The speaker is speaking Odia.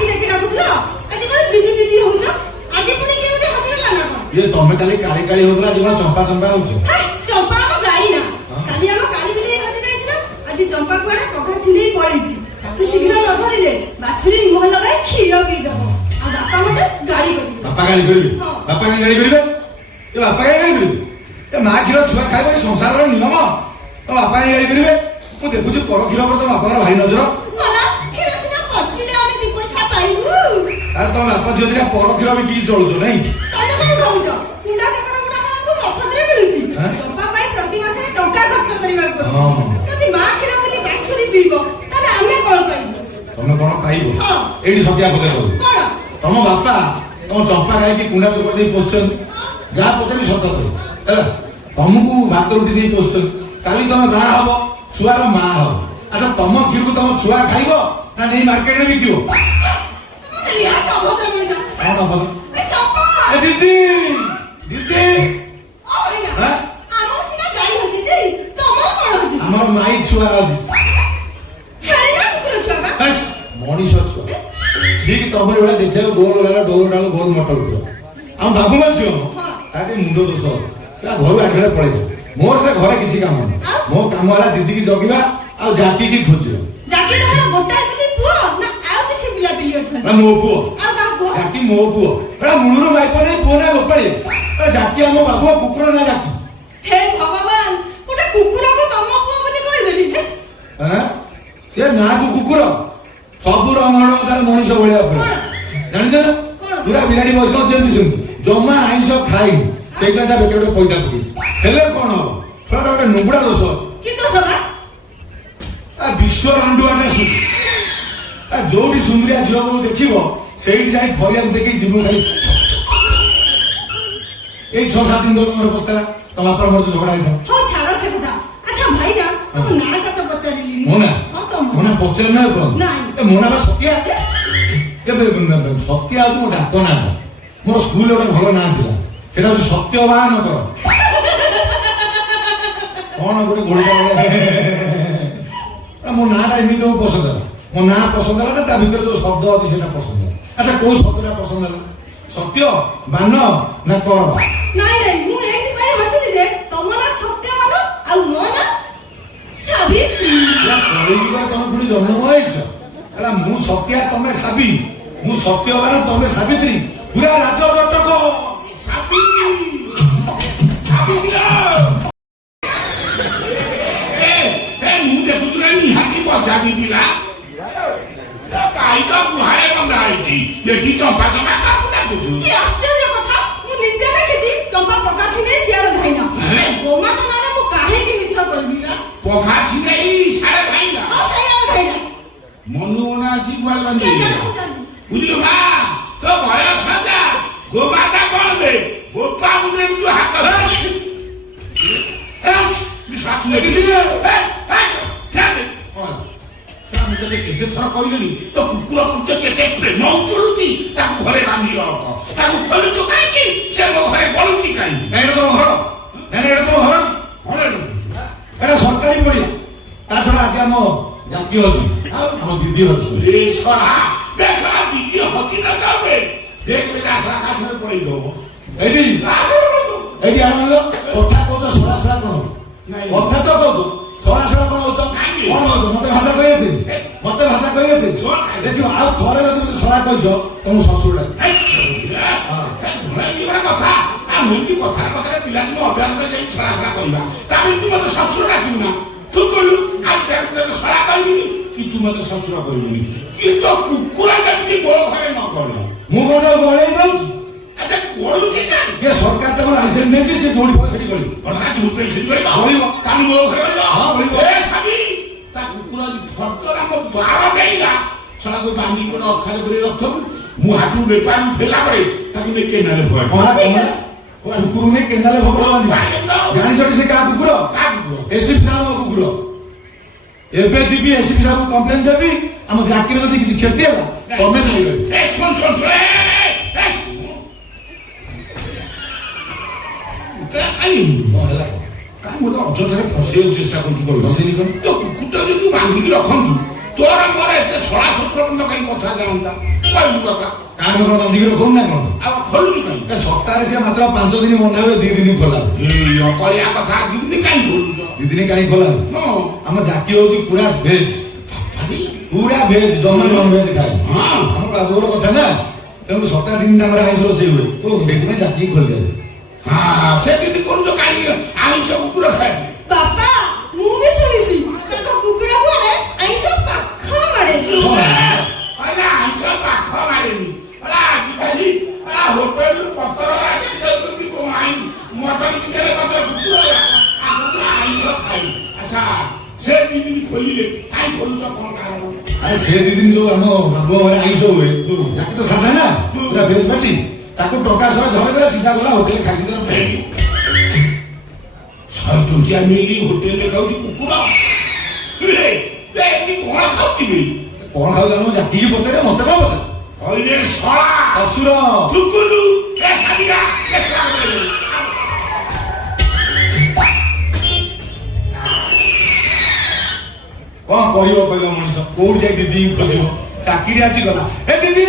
ଜାକି ଜାକି ଡାକୁଥିଲ ଆଜି କଣ ଦିଦି ଦିଦି ହଉଛ ଆଜି ପୁଣି କେଉଁଠି ହଜିଗଲା ନା କଣ? ଇଏ ତମେ କାଲି କାଳି କାଳି ହଉଥିଲା ଆଜି କଣ ଚମ୍ପା ଚମ୍ପା ହଉଛ? ଚମ୍ପା ଆମ ଗାଈ ନା କାଲି ଆମ କାଳି ବିଲେଇ ହଜି ଯାଇଥିଲା ଆଜି ଚମ୍ପା କୁଆଡେ ପଘା ଛିଣ୍ଡେଇ ପଳେଇଛି ତାକୁ ଶୀଘ୍ର ନ ଧରିଲେ ବାଛୁରୀ ମୁହଁ ଲଗାଇ କ୍ଷୀର ପିଇଦବ ଆଉ ବାପା ମତେ ଗାଳି କରିବେ। ବାପା ଗାଳି କରିବେ? ବାପା କାହିଁ ଗାଳି କରିବେ? ଏ ବାପା କାହିଁ ଗାଳି କରିବେ? ଏ ମା କ୍ଷୀର ଛୁଆ ଖାଇବ ଏ ସଂସାରର ନିୟମ। ତ ବାପା କାହିଁ ଗାଳି କରିବେ? ମୁଁ ଦେଖୁଛି ପର କ୍ଷୀର ପରେ ତ ବାପାର ଭାଇ ନଜର। କ୍ଷୀର ସିନା ପଚିଲେ ଆମେ ଦି ପଇସା ପାଇବୁ। ଆରେ ତମ ବାପା ଝିଅ ଦିଟା ପର କ୍ଷୀର ବି କିଛି ଚଳୁଛ ନାଇଁ? ତମେ କଣ ଭାବୁଛ କୁଣ୍ଡା ଚକଡା ଗୁଡାକ ଆମକୁ ମଫତରେ ମିଳୁଛି? ଚମ୍ପା ପାଇଁ ପ୍ରତି ମାସରେ ଟଙ୍କା ଖର୍ଚ୍ଚ କରିବାକୁ ପଡିବ। ଯଦି ମା କ୍ଷୀର ବୋଲି ବାଛୁରୀ ପିଇବ ତାହେଲେ ଆମେ କଣ ପାଇବୁ? ତମେ କଣ ପାଇବ? ଏଇଠି ସତ୍ୟା କଥା କହୁ। ତମ ବାପା ତମ ଚମ୍ପା ଗାଈକି କୁଣ୍ଡା ଚକଡା ଦେଇ ପୋଷୁଛନ୍ତି ଯାହା ପଚାରି ସତ କହୁ ହେଲା। ତମକୁ ଭାତ ରୁଟି ଦେଇ ପୋଷୁଛନ୍ତି କାଲି ତମେ ବାହା ହବ ଛୁଆର ମା ହବ। ଆଚ୍ଛା ତମ କ୍ଷୀରକୁ ତମ ଛୁଆ ଖାଇବ ନା ନେଇ ମାର୍କେଟରେ ବିକିବ? ଦିଦି ଦିଦି ଆମର ମାଇ ଛୁଆ ଅଛି ମଣିଷ ଛୁଆ ଠିକ ତମର ଭଳିଆ ଦେଖିବାକୁ ଗୋଲ ହେଲା ଡୋଲ ଡାଲ ଗୋଲ ମଟର ଉଠିବ। ଆମ ବାବୁ ମା ଝିଅ ତାର ମୁଣ୍ଡ ଦୋଷ ଘରୁ ଆଗରେ ପଳେଇବ। ମୋର ସେ ଘରେ କିଛି କାମ ନାହିଁ। ମୋ କାମ ହେଲା ଦିଦିକି ଜଗିବା ଆଉ ଜାତିକି ଖୋଜିବା। ମୋ ପୁଅ ଜାତି ମୋ ପୁଅ ଏଟା ମୂଳରୁ ମାଇପ ନେଇ ପୁଅ ନା ଗୋପାଳି ଜାତି ଆମ ବାବୁ କୁକୁର ନା ଜାତି। ହେ ଭଗବାନ ଗୋଟେ କୁକୁରକୁ ତମ ପୁଅ ବୋଲି କହିଦେଲି। ସେ ନାକୁ କୁକୁର ସବୁ ରଙ୍ଗ ତାର ମଣିଷ ଭଳିଆ ଜାଣିଛ ନା ପୁରା ବିରାଡି ବସ ଯେମିତି ସେମିତି ଜମା ଆଇଁଷ ଖାଇନି ସେଇଟା ତା ବେକେ ଗୋଟେ ପଇତା ପକେଇ ହେଲେ କଣ ହବ ସେଟା ଗୋଟେ ନୁଗୁଡା ଦୋଷ। କି ଦୋଷ ବା? ବିଶ୍ୱ ରାଣ୍ଡୁଆଟା ଯୋଉଠି ସୁନ୍ଦରିଆ ଝିଅ ବୋଉ ଦେଖିବ ସେଇଠି ଯାଇ ଫରିଆକୁ ଦେଖି ଯିବୁ ଖାଲି। ଏଇ 6-7 ଦିନ ତଳେ ମୋର ବସିଥିଲା ତମ ବାପାର ମୋର ଝଗଡା ହେଇଥିଲା। ହଉ ଛାଡ ସେ କଥା। ଆଚ୍ଛା ଭାଇନା ତମ ନାଁଟା ତ ପଚାରିଲିନି। ମୋ ନା ପଚାରି ନା କଣ? ମୋ ନା ବା ସତ୍ୟା। ଏବେ ସତ୍ୟା ହଉଛି ମୋ ଡାକ ନାଁଟା। ମୋର ସ୍କୁଲରେ ଗୋଟେ ଭଲ ନାଁ ଥିଲା ସେଟା ହଉଛି ସତ୍ୟବାନ କର। କଣ ଗୋଟେ ଗୋଳିଟା ମୋ ନାଁଟା ଏମିତି ମୋ ପସନ୍ଦ ହେଲା। ମୋ ନାଁ ପସନ୍ଦ ହେଲା ନା ତା ଭିତରେ ଯୋଉ ଶବ୍ଦ ଅଛି ସେଟା ପସନ୍ଦ ହେଲା। ଆଚ୍ଛା କୋଉ ଶବ୍ଦଟା ପସନ୍ଦ ହେଲା? ସତ୍ୟ ବାନ ନା କର? ନାଇଁ ମୁଁ ଏଇଥିପାଇଁ ହସିଲି ଯେ ତମ ନା ସତ୍ୟବାନ ଆଉ ମୋ ନା ସାବିତ୍ରୀ। ତମେ ପୁଣି ଜନ୍ମ ହେଇଛ ହେଲା। ମୁଁ ସତ୍ୟା ତମେ ସାବି ମୁଁ ସତ୍ୟବାନ ତମେ ସାବିତ୍ରୀ ପୁରା ରାଜ ଜଟକ ମୁଁ ଦେଖୁଥିଲା ନିହାତି ପଚାରି ଥିଲା କାଇକ ଗୁହାରେ ବନ୍ଧା ହେଇଛି ଦେଖି ଚମ୍ପା ଚମ୍ପା କାହାକୁ ଡାକୁଛୁ? କି ଆଶ୍ଚର୍ଯ୍ୟ କଥା ମୁଁ ନିଜେ ଦେଖିଛି ଚମ୍ପା ପଘା ଛିଣ୍ଡେଇ ସିଆଡେ ଧାଇଲା। ଗୋମାତା ନାଁରେ ମୁଁ କାହିଁକି ମିଛ କହିବି ନା? ପଘା ଛିଣ୍ଡେଇ ସିଆଡେ ଧାଇଲା? ହଁ ସେଇଆଡେ ଧାଇଲା। ମନୁ ମନ ଆସି ଗୁହାଳ ବାନ୍ଧି ବୁଝିଲୁ ମା ତୋ ବୟସ ଯା ଗୋମାତା କଣ ବେ ଗୋପା ମୁଣ୍ଡରେ ତୁ ହାତ କେତେ ଥର କହିଲେଣି ତ କୁକୁର କୁକୁର କେତେ ପ୍ରେମ ଚଳୁଛି ତାକୁ ଘରେ ବାନ୍ଧି ରଖ ତାକୁ ଖୋଲୁଛୁ କାହିଁକି ସେ ମୋ ଘରେ ବଳୁଛି କାହିଁକି? ଏଟା ସରକାରୀ ପଡିଆ ତା ଛଡା ଆଜି ଆମ ଜାତୀୟ ଅଛି ଆମ ଦିଦି ଅଛି ଦିଦି ହକି ନ ଯାବେ ଦେଖ ଆଶା କାଶରେ ପଳେଇ ଦବ ଏଇଠି ଏଇଠି ଆଣିଲ କଥା କହୁଛ ସଳା ସଳା କଣ କଥା ତ କହୁଛ ସଳା ସଳା କଣ ହଉଛ କଣ ହଉଛ ମତେ ଭାଷା କହି ଆସେ ମତେ ଭାଷା କହି ଆସେ ଦେଖିବ ଆଉ ଥରେ ଯଦି ସଳା କହିଛ ତମକୁ ଶ୍ୱଶୁର କଥା ଏମିତି କଥାରେ ପିଲାଦିନ ଅଭ୍ୟାସରେ ଯାଇ ଛଳା ଛଳା କରିବା ତାପରେ ତୁ ମତେ ଶ୍ୱଶୁର ଡାକିବୁ ନା ତୁ କହିଲୁ ଆଉ ସଳା କହିବିନି କି ତୁ ମତେ ଶ୍ୱଶୁର କହିବୁନି କିନ୍ତୁ କୁକୁର ଯେମିତି ମୋ ଘରେ ନ କର ମୁଁ କଣ ଗଳେଇ ଦଉଛି? ଆଚ୍ଛା କରୁଛି ନା ଏ ସରକାର ତାକୁ ଲାଇସେନ୍ସ ଦେଇଛି ସେ ଯୋଉଠି ସେଠି ଗଳିବ ଗଳିବ କାଲି ମୋ ଘରେ ଗଳିବ ଏ ସାବି ତା କୁକୁର ଫଟରା ମୋ ଦ୍ୱାର ଡେଇଁଲା ଛଳାକୁ ବାନ୍ଧି ଗୋଟେ ଅଖାରେ କରି ରଖିବୁ ମୁଁ ହାଟୁ ବେପାର ଫେରିଲା ପରେ ତାକୁ ନେଇ କେନାରେ କୁକୁର ନେଇ କେନାରେ ଭୋଗ ଜାଣିଛ ସେ କାହା କୁକୁର? ଏସିପି ସାହେବ କୁକୁର। ଏବେ ଯିବି ଏସିପି ସାହେବ କମ୍ପ୍ଲେନ ଦେବି ଆମ ଜାତିର ଯଦି କିଛି କ୍ଷତି ହେଲା ତମେ ଖାଇବେ। ଅଯଥାରେ ଫସେଇବାକୁ ଚେଷ୍ଟା କରୁଛୁ ତୋ କୁକୁରଟା ଯଦି ବାନ୍ଧିକି ରଖନ୍ତୁ ତୁ ତୋର ମୋର ଏତେ ଶଳା ଶୁକ୍ରବନ୍ଧ କାହିଁ କଥା ଜାଣନ୍ତା କହିଲୁ ବାପା କାମ କଣ ନଦୀର ଖୋଲୁ ନା କଣ ଆଉ ଖୋଲୁଛୁ କାହିଁ ସପ୍ତାହରେ ସେ ମାତ୍ର 5 ଦିନ ବନା ହୁଏ 2 ଦିନ ଖୋଲା ଏଇ ଅକଳିଆ କଥା ଦିଦି କାହିଁ ଖୋଲୁଛ 2 ଦିନ କାହିଁ ଖୋଲା ହଁ ଆମ ଜାତି ହଉଛି ପୁରା ଭେଜ ପୁରା ଭେଜ ଜମା ନନ ଭେଜ ଖାଏ ହଁ ଆମ ବାବୁର କଥା ନା ତେଣୁ ସପ୍ତାହ 3 ତାଙ୍କର ଆଇଁଷ ରୋଷେଇ ହୁଏ ସେଇଥିପାଇଁ ଜାତି ଖୋଲି ଦିଆଯାଏ ହଁ ସେ ଦିଦି କରୁଛ କାହିଁ ଆଇଁଷ କୁକୁର ଖାଏ ବାପା ମୁଁ ବି ଶୁଣିଛି ତାଙ୍କ କୁକୁର ଘରେ ଆଇଁଷ ପାଖ ମାରେ ଆଇଁଷ ପାଖ ମାରେନି ଆଜିକାଲି ହୋଟେଲରୁ ପତ୍ର ରାଜି ଯାଉଛନ୍ତି ମଟନ ଚିକେନ ପତ୍ର କୁକୁର ଆଇଁଷ ଖାଇ ଆଚ୍ଛା ସେ ଦିଦି ଖୋଲିଲେ କାହିଁ ଖୋଲୁଛ କଣ କାରଣ ଆରେ ସେ 2 ଦିନ ଯୋଉ ଆମ ବାବୁ ଘରେ ଆଇଁଷ ହୁଏ ଜାତି ତ ସାଧା ନା ପୁରା ଭେଜ ପାର୍ଟି ତାକୁ ଟଙ୍କା ସହ ଧରେଇଦେଲେ ସିଧା ଗଲା ହୋଟେଲ ଖାଇଦେଲେ 100 ମିଲି ହୋଟେଲରେ ଖାଉଛି କୁକୁର କଣ ଖାଉଛି କଣ ଖାଉ ଜାনো ଜାତିକି ପଚାରେ ମତେ କଣ ପଚାରେ କହିଲେ ଶଳା ଅସୁର ଟୁକୁଲୁ ଏ ସାରିକା କଣ କହିବ କହିବ ମଣିଷ କୋଉଠି ଯାଇ ଦିଦି ଖୋଜିବ ଚାକିରି ଆଜି ଗଲା ଏ ଦିଦି